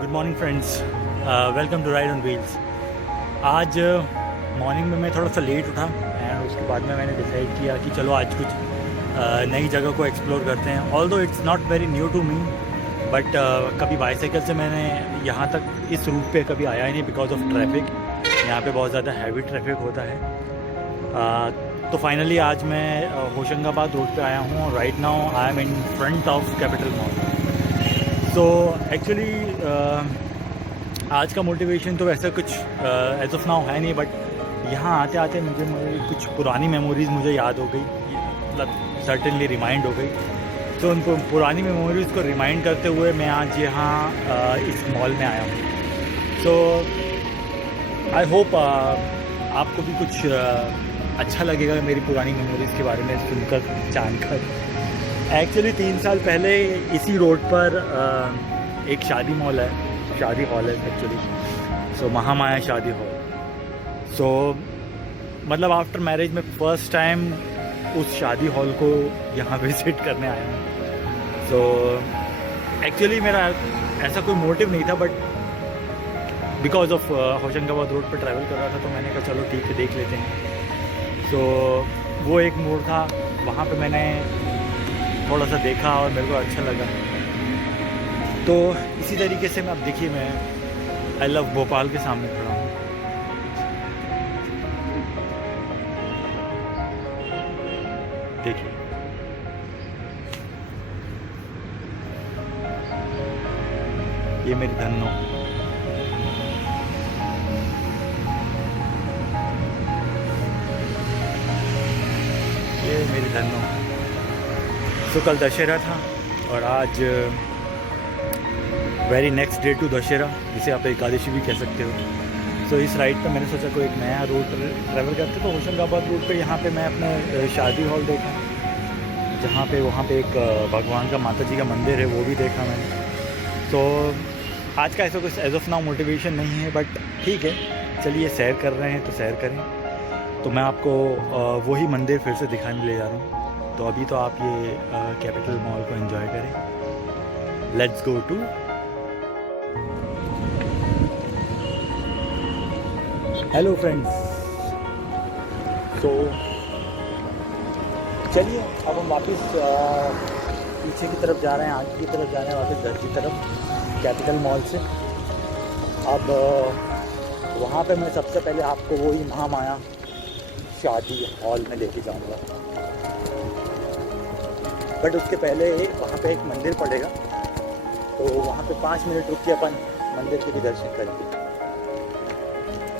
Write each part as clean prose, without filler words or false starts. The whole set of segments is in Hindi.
Good morning friends, welcome to Ride on Wheels. आज मॉर्निंग में मैं थोड़ा सा लेट उठा एंड उसके बाद में मैंने डिसाइड किया कि चलो आज कुछ नई जगह को एक्सप्लोर करते हैं। Although it's not very new to me, but कभी बाईसाइकिल से मैंने यहाँ तक इस रूट पे कभी आया ही नहीं बिकॉज ऑफ ट्रैफिक। यहाँ पे बहुत ज़्यादा हैवी ट्रैफिक होता है। तो फाइनली आज मैं होशंगाबाद रोड पे आया हूँ और right now I am in front of capital mall. तो एक्चुअली आज का मोटिवेशन तो वैसा कुछ एज ऑफ नाउ है नहीं, बट यहाँ आते आते मुझे कुछ पुरानी मेमोरीज़ मुझे याद हो गई, मतलब सर्टेनली रिमाइंड हो गई। तो उन पुरानी मेमोरीज़ को रिमाइंड करते हुए मैं आज यहाँ इस मॉल में आया हूँ। सो आई होप आपको भी कुछ अच्छा लगेगा मेरी पुरानी मेमोरीज़ के बारे में सुनकर, जानकर। एक्चुअली 3 साल पहले इसी रोड पर एक शादी मॉल है, शादी हॉल है एक्चुअली। सो महामाया शादी हॉल। सो मतलब आफ्टर मैरिज में फ़र्स्ट टाइम उस शादी हॉल को यहाँ विजिट करने आया हूँ। सो एक्चुअली मेरा ऐसा कोई मोटिव नहीं था, but because of Hoshangabad road पर ट्रैवल कर रहा था तो मैंने कहा चलो ठीक है देख लेते हैं। सो वो एक मोड़ था, वहाँ पे मैंने थोड़ा सा देखा और मेरे को अच्छा लगा। तो इसी तरीके से मैं अब देखिए मैं आई लव भोपाल के सामने खड़ा हूँ। देखिए ये मेरी धन्नो, ये मेरी धन्नो। तो कल दशहरा था और आज very next day to Dussehra, जिसे आप एकादशी भी कह सकते हो। सो इस राइड पे मैंने सोचा कोई एक नया रूट ट्रैवल करते, तो होशंगाबाद रूट पे यहाँ पे मैं अपने शादी हॉल देखा, जहाँ पे वहाँ पे एक भगवान का, माता जी का मंदिर है, वो भी देखा मैंने। तो आज का ऐसा कुछ एज ऑफ नाउ मोटिवेशन नहीं है, बट ठीक है चलिए सैर कर रहे हैं तो सैर करें। तो मैं आपको वही मंदिर फिर से दिखाने ले जा रहा हूँ। तो अभी तो आप ये कैपिटल मॉल को एंजॉय करें। Let's go to hello friends. So चलिए अब हम वापस पीछे की तरफ जा रहे हैं, आगे की तरफ जा रहे हैं, वापस घर की तरफ कैपिटल मॉल से। अब वहाँ पे मैं सबसे पहले आपको वही महामाया शादी हॉल में लेके जाऊँगा, बट उसके पहले वहाँ पे एक मंदिर पड़ेगा, तो वहाँ पे 5 मिनट रुक के अपन मंदिर के भी दर्शन करेंगे।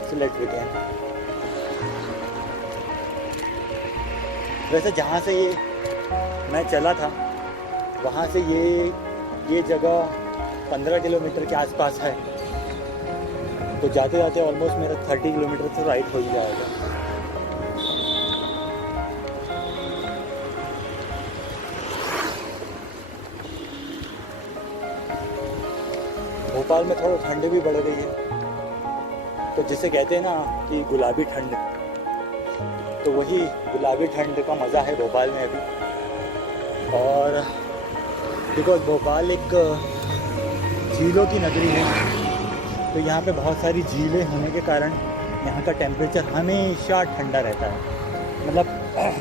So let's begin. वैसे जहाँ से ये मैं चला था वहाँ से ये जगह 15 किलोमीटर के आसपास है, तो जाते जाते ऑलमोस्ट मेरा 30 किलोमीटर तो राइड हो ही जाएगा। भोपाल में थोड़ा ठंड भी बढ़ गई है, तो जिसे कहते हैं ना कि गुलाबी ठंड, तो वही गुलाबी ठंड का मज़ा है भोपाल में अभी। और बिकॉज भोपाल एक झीलों की नगरी है, तो यहाँ पे बहुत सारी झीलें होने के कारण यहाँ का टेम्परेचर हमेशा ठंडा रहता है, मतलब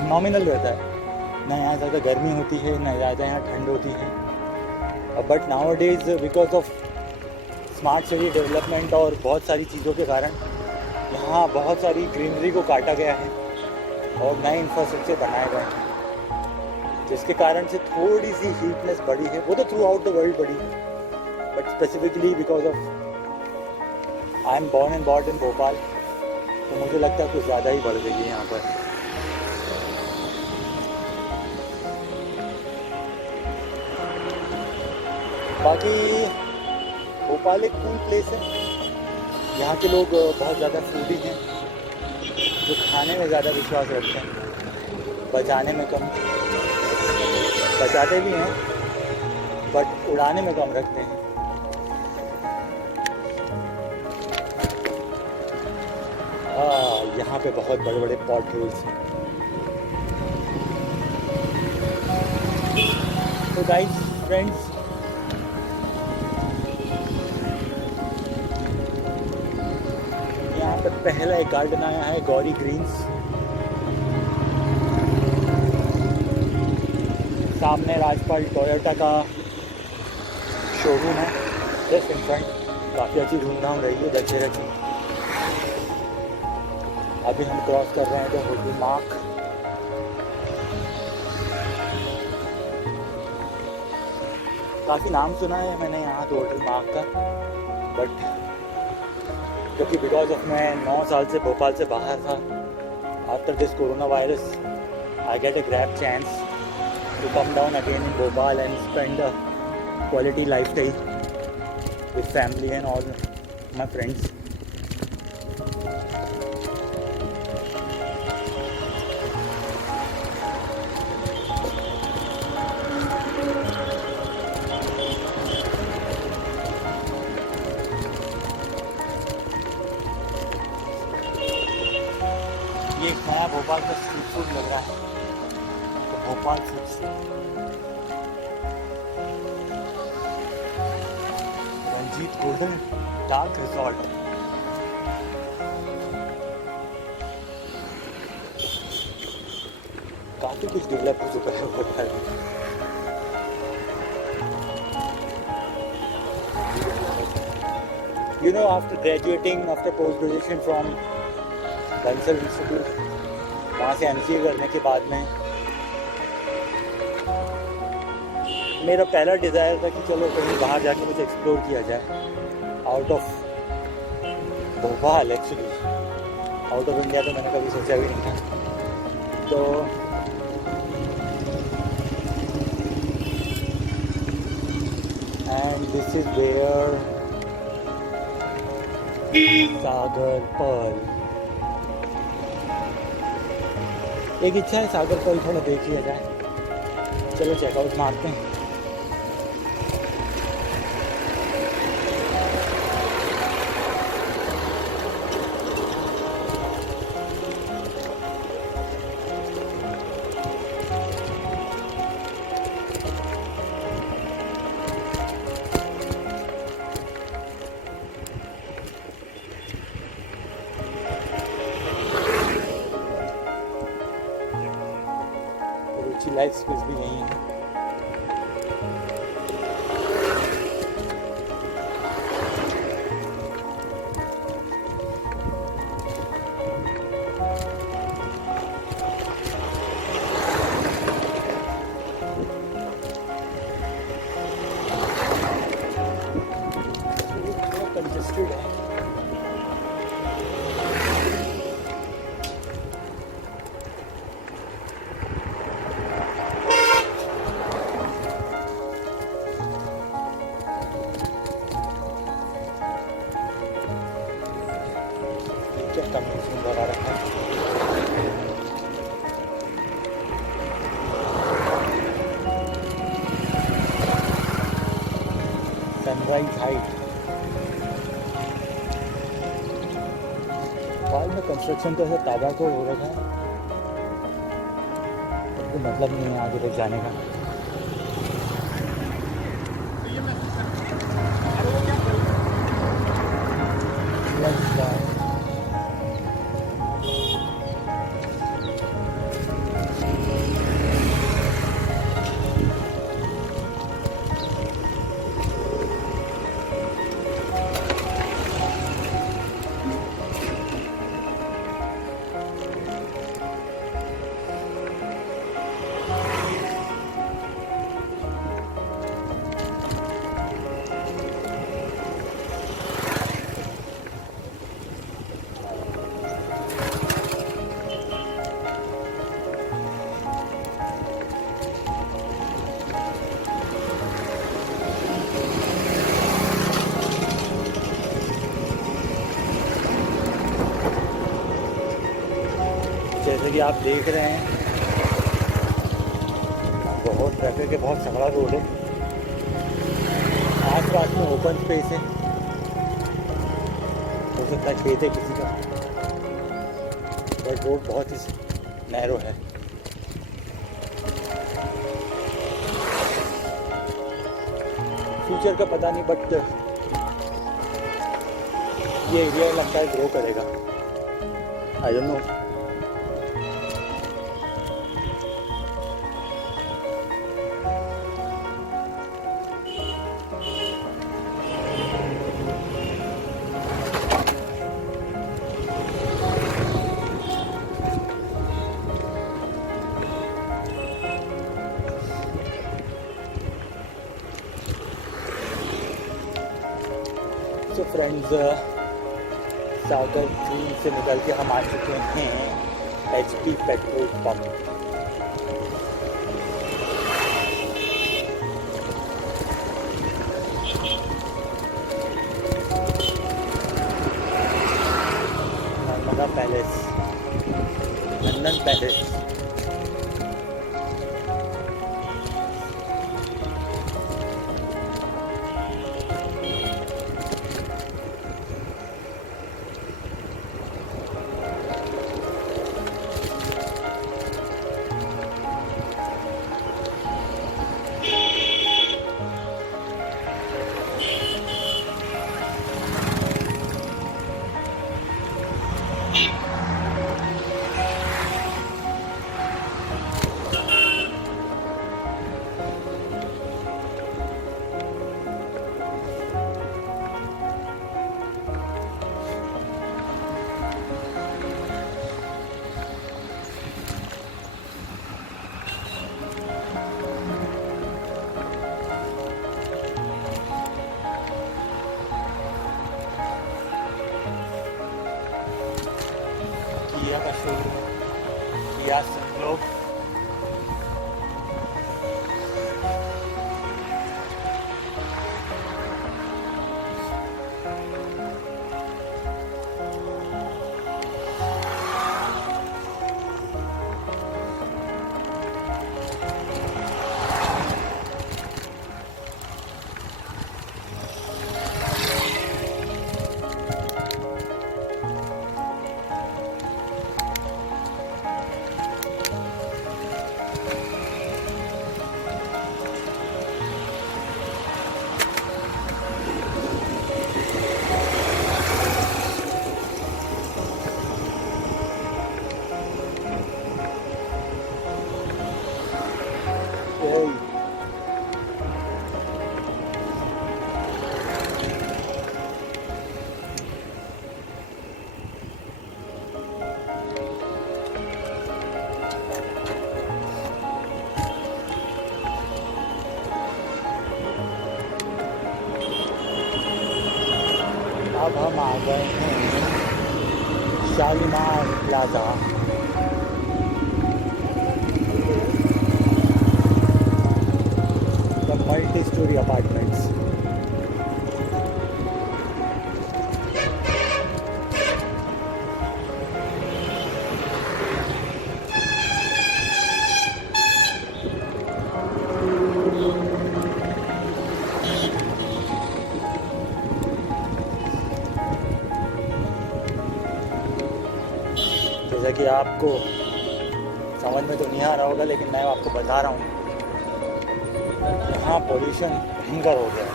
नॉमिनल रहता है। ना यहाँ ज़्यादा गर्मी होती है ना ज़्यादा यहाँ ठंड होती है। But now days because of smart city development और बहुत सारी चीज़ों के कारण यहाँ बहुत सारी ग्रीनरी को काटा गया है और नए इंफ्रास्ट्रक्चर बनाए गए हैं, जिसके कारण से थोड़ी सी हीटनेस बढ़ी है। वो तो थ्रू आउट द वर्ल्ड बढ़ी है, but specifically because of I am born and brought in Bhopal, तो मुझे लगता है कुछ ज़्यादा ही बढ़ गई है यहाँ पर। बाकी भोपाल एक कूल प्लेस है। यहाँ के लोग बहुत ज़्यादा फूडी हैं, जो खाने में ज़्यादा विश्वास रखते हैं, बचाने में कम। बचाते भी हैं बट उड़ाने में कम रखते हैं। यहाँ पे बहुत बड़े बड़े पॉट होल्स हैं। तो गाइस फ्रेंड्स, यहाँ पे पहला एक गार्डन आया है, गौरी ग्रीन्स। सामने राजपाल टोयोटा का शोरूम है, जस्ट इन फ्रंट। काफ़ी अच्छी धूमधाम रही है दशहरा की। अभी हम क्रॉस कर रहे हैं द होटल मार्क। काफ़ी नाम सुना है मैंने यहाँ तो होटल मार्क का, बट क्योंकि बिकॉज ऑफ मैं 9 साल से भोपाल से बाहर था, after this corona virus I get a grab chance to come down again in Bhopal and spend a quality lifestyle with family and all my friends. ये एक नया भोपाल का स्ट्रीट फूड लग रहा है, Bhopal foods. Ranjit Golden Dark Resort. काफी कुछ डेवलप हो चुका है भोपाल में। You know, after graduating, after post graduation from Bansal Institute, वहाँ से MCA करने के बाद में मेरा पहला डिज़ायर था कि चलो कहीं बाहर जाके कुछ एक्सप्लोर किया जाए out of Bhopal. Actually out of India तो मैंने कभी सोचा भी नहीं था। तो and this is where Sagar Pearl. एक इच्छा है सागर पर्ल थोड़ा देख लिया जाए। चलो चेकआउट मारते हैं। रुचि लाइफ स्पेस भी यही है। कंजेस्टेड है। कम्युनिकेशन लगा रखा है। Sunrise height. बाद में कंस्ट्रक्शन तो ऐसे ताजा को हो रखा है, तो मतलब नहीं है आगे तक जाने का। जैसे कि आप देख रहे हैं बहुत ट्रैफिक है, बहुत संगड़ा रोड है। आस पास में ओपन स्पेस है, हो सकता है खेत है किसी का, बट रोड बहुत ही नैरो है। फ्यूचर का पता नहीं, बट ये एरिया लगता है ग्रो करेगा, आई डोंट नो। तो फ्रेंड्स, सागर 3 से निकल के हम आ चुके हैं HP petrol pump. Narmada palace, London palace. किया का शोरूम, किया सनग्लोब। अब हम आ गए हैं Shalimar plaza. The multi storey apartments. जैसा कि आपको समझ में तो नहीं आ रहा होगा, लेकिन मैं आपको बता रहा हूँ, यहाँ पोल्यूशन भयंकर हो गया है।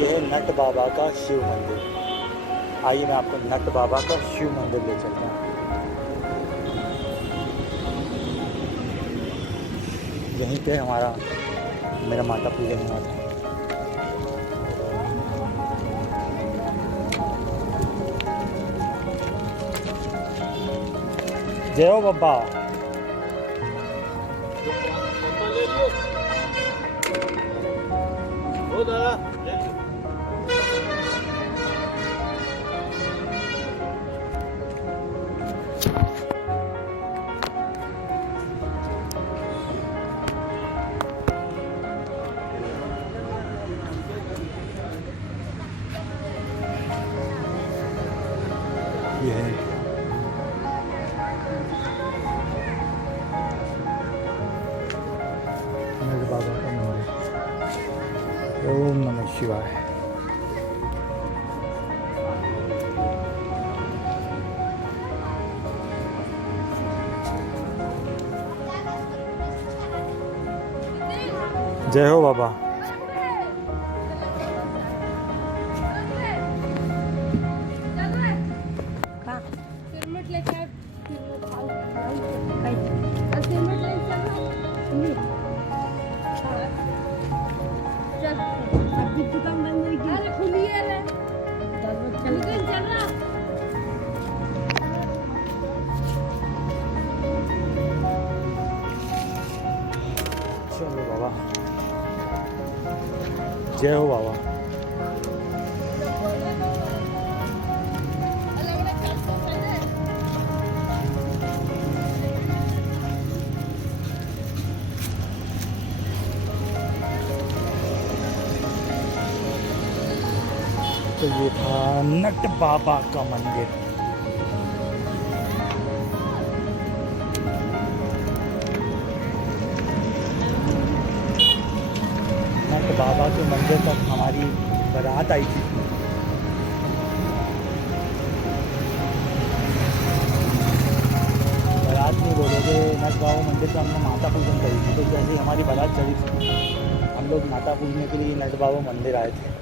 यह है नट बाबा का शिव मंदिर। आइए मैं आपको नट बाबा का शिव मंदिर ले चलता हूँ। यहीं पे हमारा मेरा माता पूजन हुआ था। जय हो बाबा। ये है मेरे बाबा का मंदिर। ओम नमः शिवाय। जय हो बाबा। चलो बाबा, जय हो बाबा। तो ये था नट बाबा का मंदिर। नट बाबा के मंदिर तक हमारी बारात आई थी। बारात नहीं बोलोगे, नट बाबा मंदिर पे हमने माता पूजन करी थी। तो जैसे ही हमारी बारात चली थी, हम लोग माता पूजने के लिए नट बाबा मंदिर आए थे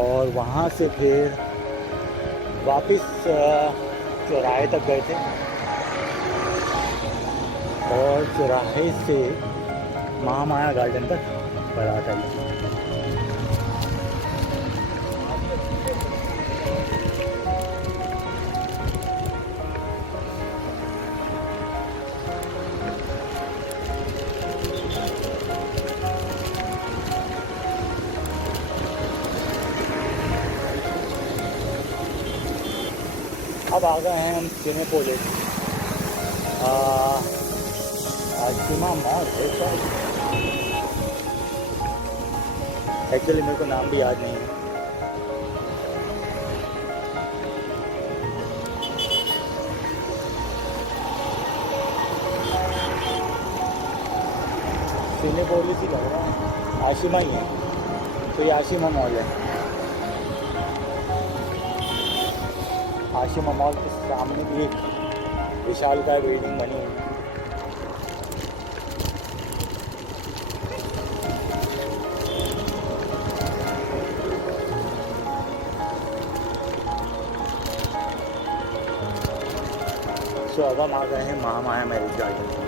और वहाँ से फिर वापस चौराहे तक गए थे और चौराहे से महामाया गार्डन तक बारात आई थी। अब आ गए हैं हम सिनेपोलिस। आशिमा मॉल है शायद, एक्चुअली मेरे को नाम भी याद नहीं है। सिनेपोलिस ही लग रहा है, आशिमा ही है। तो ये आशिमा मॉल है। आशिमा मॉल के सामने भी एक विशालकाय बिल्डिंग बनी है। सो अब हम आ गए हैं महामाया मैरिज गार्डन।